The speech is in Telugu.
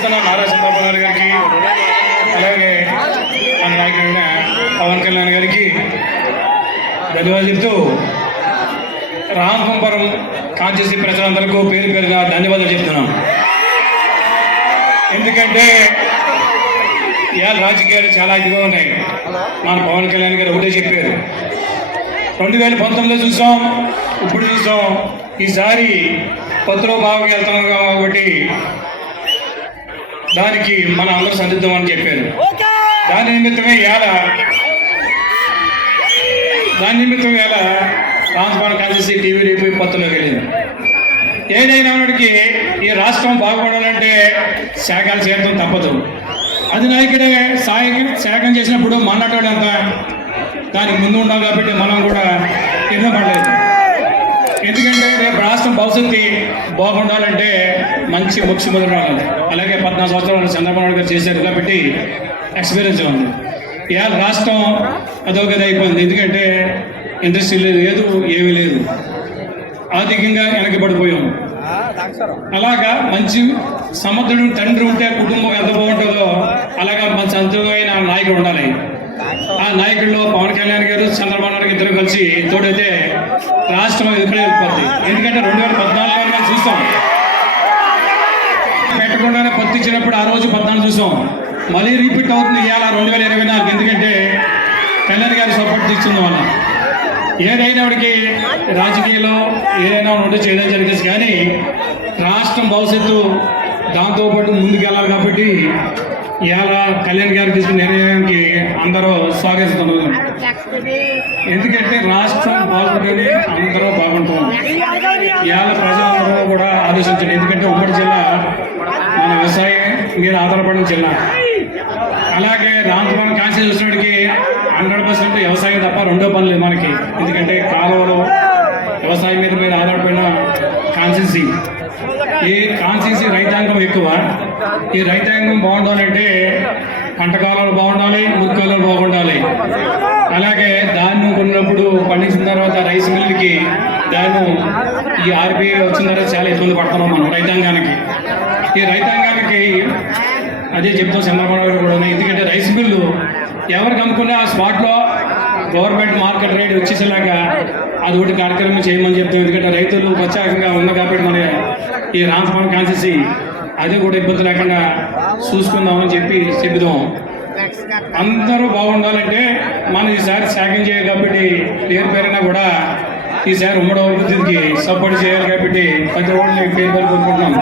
ఆశిస్తున్న నారా చంద్రబాబు నాయుడు గారికి, అలాగే మన నాయకుడైన పవన్ కళ్యాణ్ గారికి ధన్యవాదాలు చెప్తూ రామపురం కాన్స్టిట్యూన్సీ ప్రజలందరికీ పేరు పేరుగా ధన్యవాదాలు చెప్తున్నాం. ఎందుకంటే ఇవాళ రాజకీయాలు చాలా ఇదిగా ఉన్నాయి. మన పవన్ కళ్యాణ్ గారు ఒకటే చెప్పారు, 2019లో చూసాం, ఇప్పుడు చూసాం, ఈసారి పత్రో బాగా వెళ్తున్నాం కాబట్టి దానికి మన అందరూ సందిద్దాం అని చెప్పారు. దాని నిమిత్తమే రామపురం కాన్స్టిట్యూన్సీ టీవీ రేపు పత్రలోకి వెళ్ళింది. ఏదైనా వాడికి ఈ రాష్ట్రం బాగుపడాలంటే శాఖలు చేయడం తప్పదు. అధినాయకుడే శాఖం చేసినప్పుడు మన్నటోడంతా దానికి ముందు ఉండాలి కాబట్టి మనం కూడా కింద పడలేదు. ఎందుకంటే రేపు రాష్ట్రం భవిష్యత్తు బాగుండాలంటే మంచి ముఖ్యమంత్రి రావాలి. అలాగే 14 సంవత్సరాలు చంద్రబాబు నాయుడు గారు చేశారు కాబట్టి ఎక్స్పీరియన్స్ ఉంది. ఇవాళ రాష్ట్రం అదొకది అయిపోయింది. ఎందుకంటే ఇండస్ట్రీ లేదు, ఏమీ లేదు, ఆర్థికంగా వెనకబడిపోయాం. అలాగా మంచి సమర్థుడు తండ్రి ఉంటే కుటుంబం ఎంత బాగుంటుందో అలాగా మంచి అంతమైన నాయకుడు ఉండాలి. ఆ నాయకుల్లో పవన్ కళ్యాణ్ గారు, చంద్రబాబు నాయుడు ఇద్దరు కలిసి తోడైతే రాష్ట్రం ఎదురుపడి వెళ్ళిపోద్ది. ఎందుకంటే 2014లో మనం చూస్తాం, పెట్టకుండానే పత్తి ఇచ్చినప్పుడు ఆ రోజు 14 చూసాం. మళ్ళీ రిపీట్ అవుతుంది ఇవాళ 2024. ఎందుకంటే కళ్యాణ్ గారి సపోర్ట్ ఇచ్చింది వల్ల. ఏదైనా వాడికి రాజకీయాల్లో ఏదైనా ఉంటే చేయడం జరిగింది, కానీ రాష్ట్రం భవిష్యత్తు దాంతోపాటు ముందుకెళ్ళాలి కాబట్టి ఇవాళ కళ్యాణ్ గారు తీసుకున్న నిర్ణయానికి అందరూ స్వాగతిస్తున్నారు. ఎందుకంటే రాష్ట్రం బాగుంటుంది, అందరూ బాగుంటాం. ఇవాళ ప్రజలందరూ కూడా ఆలోచించండి. ఎందుకంటే ఉమ్మడి జిల్లా మన వ్యవసాయం మీద ఆధారపడిన జిల్లా. అలాగే రామపురం కాన్స్టిట్యూన్సీ చూసినడికి 100% వ్యవసాయం తప్ప రెండో పని లేదు మనకి. ఎందుకంటే కాలువలు వ్యవసాయం మీద ఆధారపడిన కాన్స్టిట్యూన్సీ. ఈ కాన్స్టిట్యూన్సీ రైతాంగం ఎక్కువ. ఈ రైతాంగం బాగుండాలంటే పంట కాలాలు బాగుండాలి, మురికాలు బాగుండాలి. అలాగే ధాన్యం కొన్నప్పుడు పండించిన తర్వాత రైస్ మిల్లుకి ఈ ఆర్బీఐ వచ్చిన తర్వాత చాలా ఇబ్బంది పడుతున్నాం మనం రైతాంగానికి. ఈ రైతాంగానికి అదే చెప్తాం చంద్రబాబు నాయుడు కూడా. ఎందుకంటే రైస్ మిల్లు ఎవరికి అనుకునే ఆ స్పాట్లో గవర్నమెంట్ మార్కెట్ రేట్ వచ్చేసేలాగా అది ఒకటి కార్యక్రమం చేయమని చెప్తాం. ఎందుకంటే రైతులు ప్రత్యేకంగా ఉంది కాబట్టి మన ఈ రామపురం కాన్స్టిట్యూన్సీ అది కూడా ఇబ్బంది లేకుండా చూసుకుందామని చెప్దాం. అందరూ బాగుండాలంటే మనం ఈసారి శాఖం చేయాలి కాబట్టి పేరున కూడా ఈసారి ఉమ్మడి అభివృద్ధికి సపోర్ట్ చేయాలి కాబట్టి ప్రతి ఒక్కరిని పేరు కోరుకుంటున్నాం.